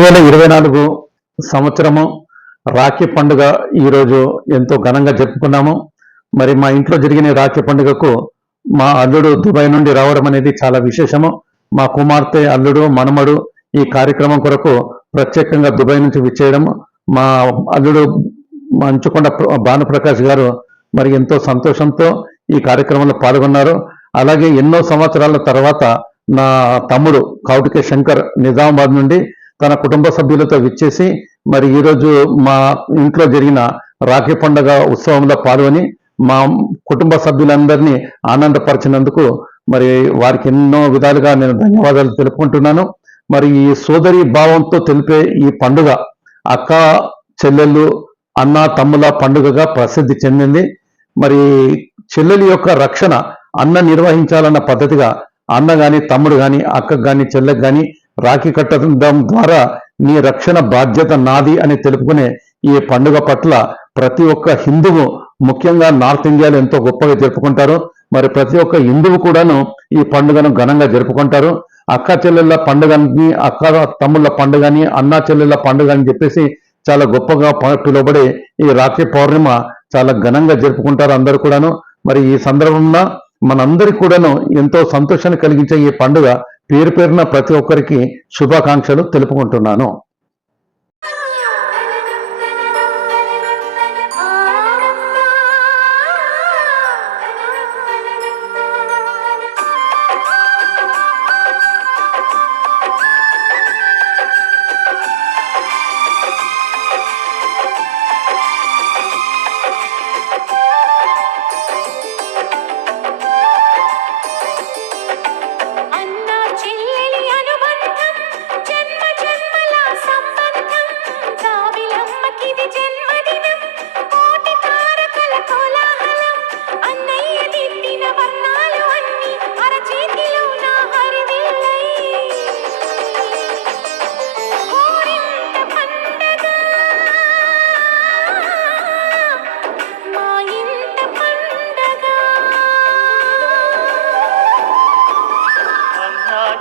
2024 సంవత్సరము రాఖీ పండుగ ఈరోజు ఎంతో ఘనంగా జరుపుకున్నాము. మరి మా ఇంట్లో జరిగిన రాఖీ పండుగకు మా అల్లుడు దుబాయ్ నుండి రావడం అనేది చాలా విశేషము. మా కుమార్తె, అల్లుడు, మనమడు ఈ కార్యక్రమం కొరకు ప్రత్యేకంగా దుబాయ్ నుంచి విచ్చేయడము. మా అల్లుడు మంచుకొండ భానుప్రకాష్ గారు మరి ఎంతో సంతోషంతో ఈ కార్యక్రమంలో పాల్గొన్నారు. అలాగే ఎన్నో సంవత్సరాల తర్వాత నా తమ్ముడు కౌటికే శంకర్ నిజామాబాద్ నుండి తన కుటుంబ సభ్యులతో విచ్చేసి మరి ఈరోజు మా ఇంట్లో జరిగిన రాఖీ పండుగ ఉత్సవంలో పాల్గొని మా కుటుంబ సభ్యులందరినీ ఆనందపరిచినందుకు మరి వారికి ఎన్నో విధాలుగా నేను ధన్యవాదాలు తెలుపుకుంటున్నాను. మరి ఈ సోదరి భావంతో తెలిపే ఈ పండుగ అక్క చెల్లెళ్ళు, అన్న తమ్ముల పండుగగా ప్రసిద్ధి చెందింది. మరి చెల్లెలి యొక్క రక్షణ అన్న నిర్వహించాలన్న పద్ధతిగా అన్న గాని, తమ్ముడు గాని, అక్కకు గాని, చెల్లెకు గాని రాఖీ కట్టడం ద్వారా నీ రక్షణ బాధ్యత నాది అని తెలుపుకునే ఈ పండుగ పట్ల ప్రతి ఒక్క హిందువు, ముఖ్యంగా నార్త్ ఇండియాలో ఎంతో గొప్పగా జరుపుకుంటారు. మరి ప్రతి ఒక్క హిందువు కూడాను ఈ పండుగను ఘనంగా జరుపుకుంటారు. అక్క చెల్లెళ్ళ పండుగని, అక్క తమ్ముళ్ళ పండుగని, అన్న చెల్లెళ్ళ పండుగ అని చెప్పేసి చాలా గొప్పగా పిలువబడే ఈ రాఖీ పౌర్ణిమ చాలా ఘనంగా జరుపుకుంటారు అందరూ కూడాను. మరి ఈ సందర్భంలో మనందరికి కూడాను ఎంతో సంతోషాన్ని కలిగించే ఈ పండుగ పేరు పేరున ప్రతి ఒక్కరికి శుభాకాంక్షలు తెలుపుకుంటున్నాను.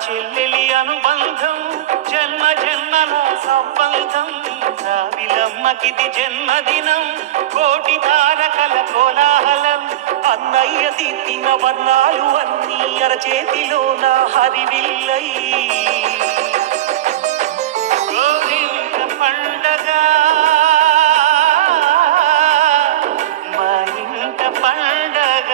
చెల్లెలి అనుబంధం జన్మ జన్మల సంబంధం, రావిలమ్మకిది జన్మదినం, కోటి తారకల కోలాహలం, అన్నయ్య దిద్దిన వర్ణాలు అన్నీ అరచేతిలో నా హరివిల్లై పండగ మా ఇంట పండగ.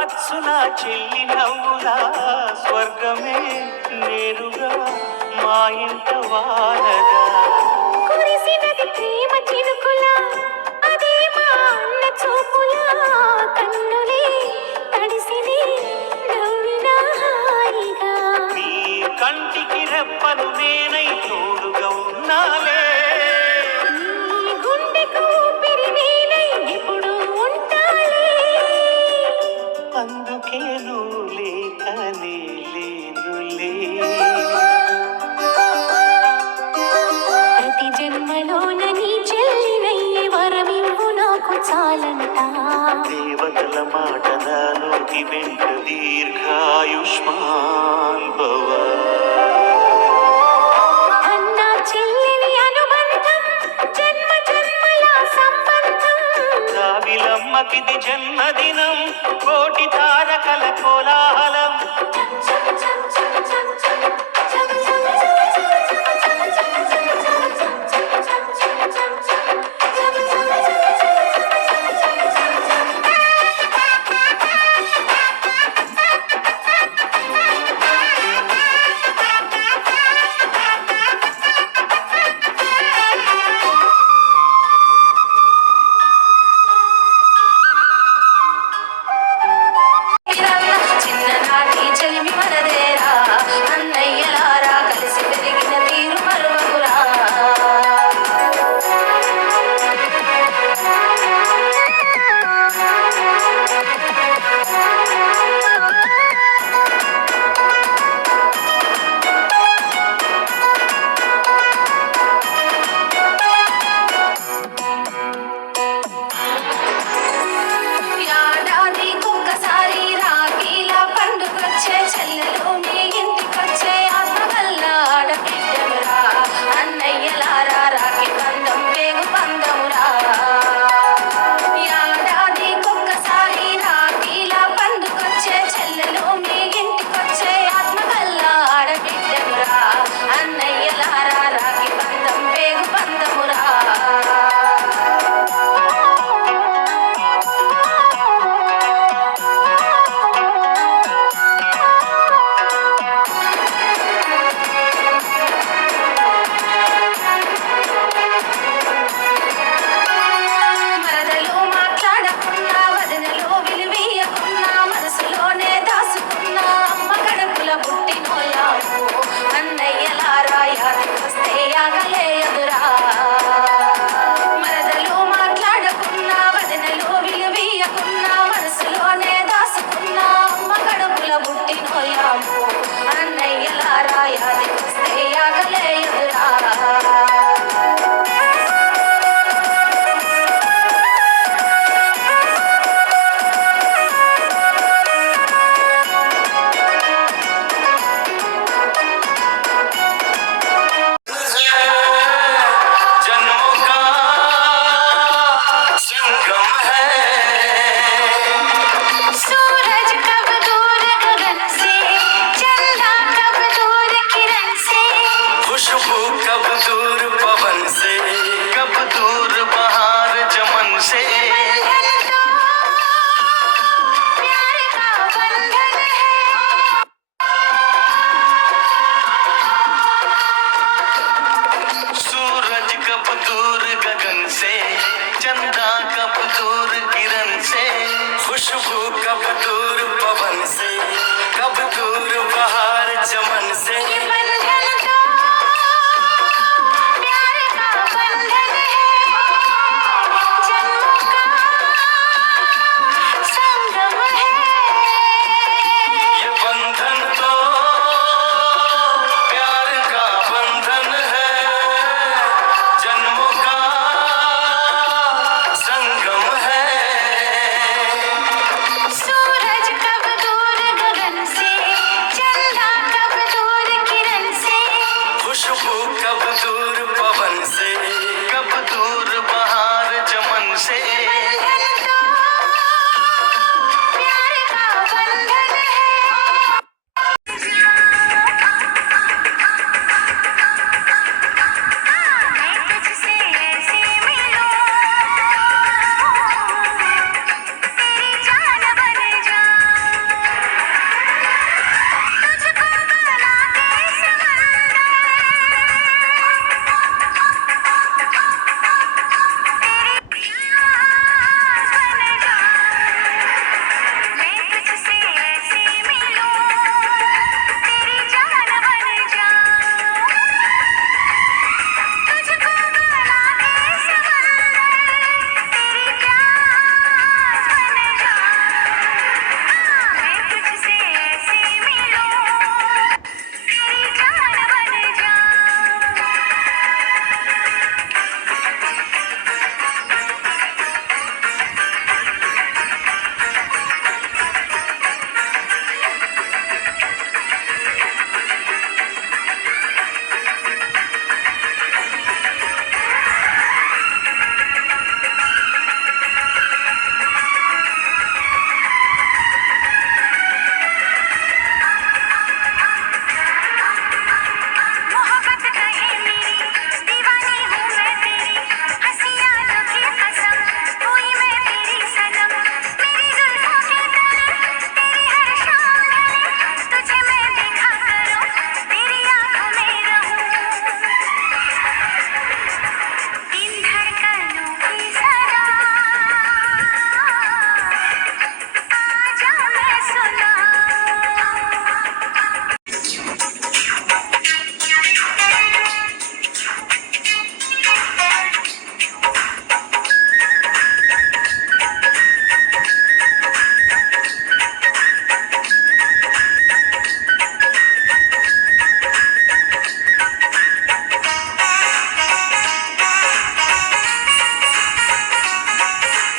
అచ్చునా చెల్లి నవ్వులా స్వర్గమే నేరుగా మా ఇంట వారగా, కురిసినది ప్రేమ చినుకులా అదే మా అన్న చూపులా, కన్నులే తడిసిని నవ్వినా హాయిగా, నీ కంటికి రెప్పను నేనై తోడుగా ఉన్నాలే, నీ గుండెకు ఊపిరి నేనై ఎప్పుడు ఉంటాలే, అందుకే నువ్వు లేకనే లేనులే, ప్రతి జన్మలోన నీ చెల్లినయ్యే వరమివ్వు నాకు చాలంట, దేవతల మాట నా నోటి వెంట దీర్ఘాయుష్మాన్ భవ. అన్న చెల్లిని అనుబంధం జన్మ జన్మల సంబంధం, రావిలమ్మకిది జన్మదినం, కోటి తారకల కోలాహలం, खुशबू कब दूर पवन से, कब दूर बहार चमन से। प्यार का बंधन है। मैं तुझसे ऐसे मिलूं, तेरी जान बन जाऊं, तुझको बना के समंदर, तेरी प्यास बन जाऊं। मैं तुझसे ऐसे मिलूं, तेरी जान बन जाऊं, तुझको बना के समंदर, तेरी प्यास बन जाऊं। मैं तुझसे ऐसे मिलूं, तेरी जान बन मोहब्बत कहे मेरी, दीवानी हूँ मैं तेरी, हंसी यादों की कसम, हुई मैं तेरी सनम। मेरी जुल्फों के तले, तेरी हर शाम ढले, तुझे मैं देखा करूँ, तेरी आँखों में रहूँ। इन धड़कनों की सदा आजा मैं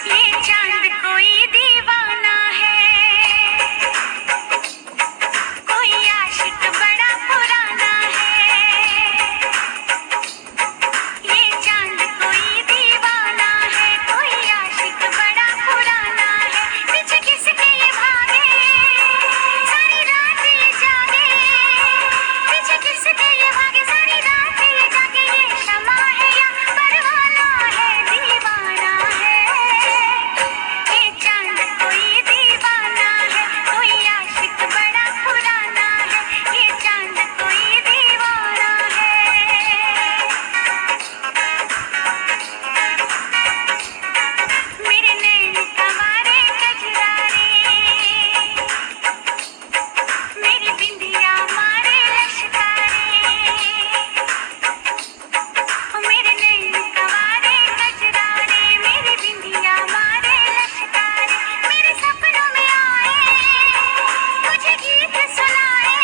ये चांद कोई दीवाना है, कोई आशिक बड़ा पुराना है। ये चांद कोई दीवाना है, कोई आशिक बड़ा पुराना है। पीछे किसके ये भागे, सारी रात ये जागे, पीछे किसके ये भागे, सारी रात ये जागे। ये शमा है या परवाना है, दीवाना है। ये चांद कोई दीवाना है, कोई आशिक बड़ा पुराना है। ये चांद कोई दीवाना है। मेरे नैन कवारे कजरारे, मेरी बिंदिया मारे लश्कारे। मेरे नैन कवारे कजरारे, मेरी बिंदिया मारे लश्कारे। मेरे सपनों में आए, मुझे गीत सुनाए,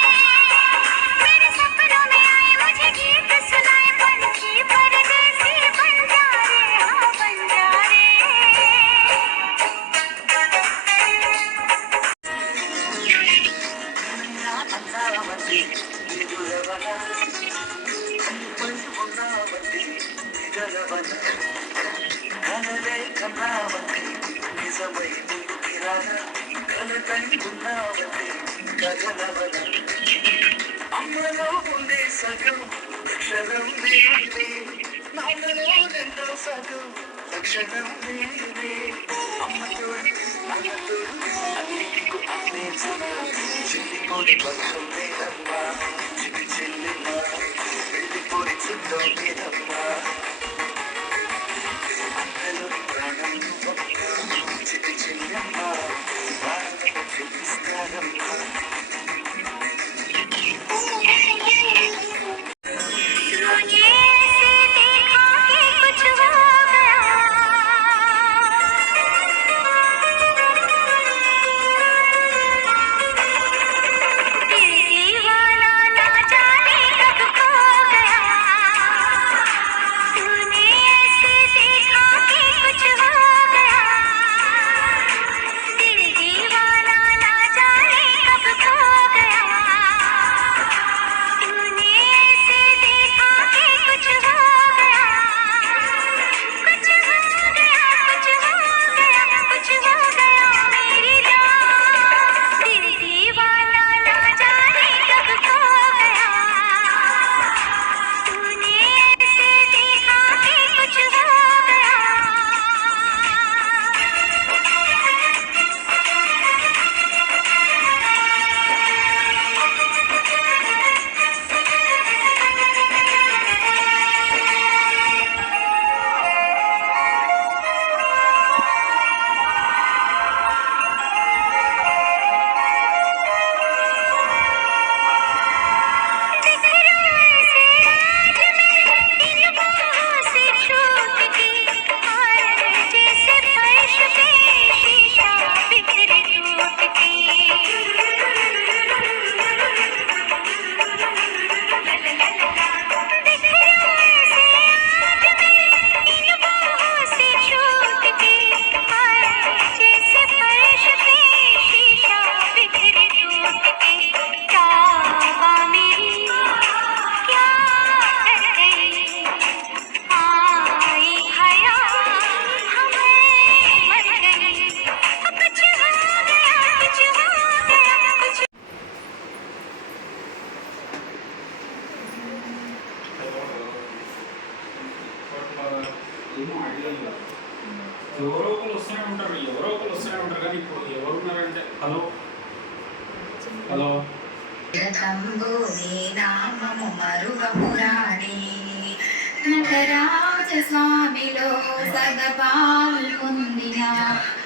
मेरे सपनों में आए, मुझे गीत सुनाए। पंछी परदेसी बन जा रे, हाँ बन जा रे। అమ్మలో ఉండే సగం అక్షరం నీవే, నాన్నలో రెండో సగం అక్షరం నీవే. అమ్మతో నాన్నతో అన్నిటికీ అమ్మే సగం, చిల్లిపోని బంధం లేదమ్మా, చిటి చెల్లెమ్మా, వెళ్ళిపోని చుట్టం లేదమ్మా. అన్నలోని ప్రాణం నువ్వమ్మా, చిటి చెల్లెమ్మా, ప్రాణం చూపిస్తారమ్మా. मुझे ऐसे देखा कि कुछ हो गया, दिल दीवाना ना ఏమో ఐడియా లేదు. ఎవరో ఒకరు వస్తూనే ఉంటారు కానీ ఇప్పుడు ఎవరు ఉన్నారంటే హలో హలో తంబోని నామము మరువమురాని నటరాజ స్వామిలో సగపాలు పొందిన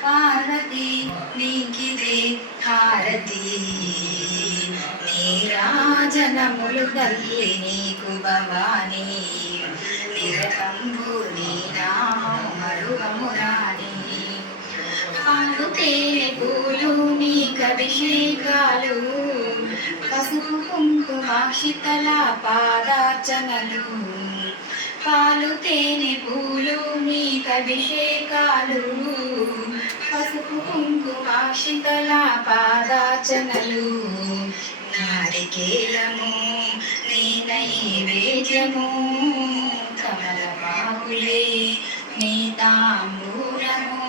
పార్వతి నీకిదే హారతి నీరాజనములు తల్లి నీకు భవాని నిరతంబోని నామము మరువమురాని పాలు తేనె పూలు నీకభిషేకాలు పసుపు కుంకుమ శీతల పాదార్చనలు పాలు తేనె పూలు నీకభిషేకాలు పసుపు కుంకుమ శీతల పాదార్చనలు నారికేలము నీ నైవేద్యము కమలపాకులే నీ తాంబూలము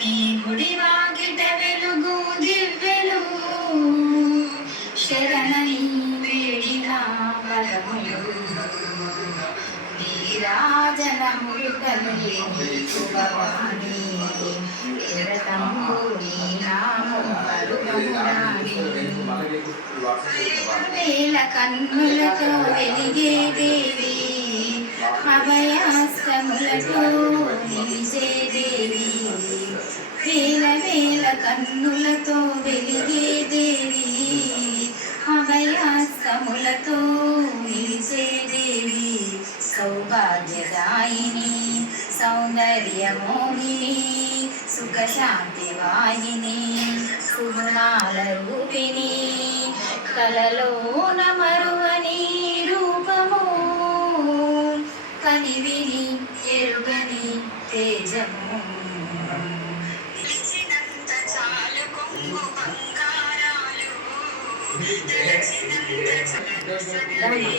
నీ గుడి వాకిట వెలుగు దివ్యలు శరణని వేడిన వరములు నీరాజనములు తల్లి నీకు భవాని నిరతంబోని నామము మరువమురాని వేల కన్నులతో వెలిగే దేవి అభయాస్తములతో నిలిచే దేవి వేల వేల కన్నులతో వెలిగే దేవి అభయాస్తములతో నిలిచే దేవి సౌభాగ్యదాయిని సౌందర్యమోహిని సుఖశాంతి వాహిని సుగుణాల రూపిణి కలలోన మరువని రూపము కనివిని ఎరుగని తేజము తెలిసినంత చాలు కొంగు బంగారాలు తెలిసినంత చాలు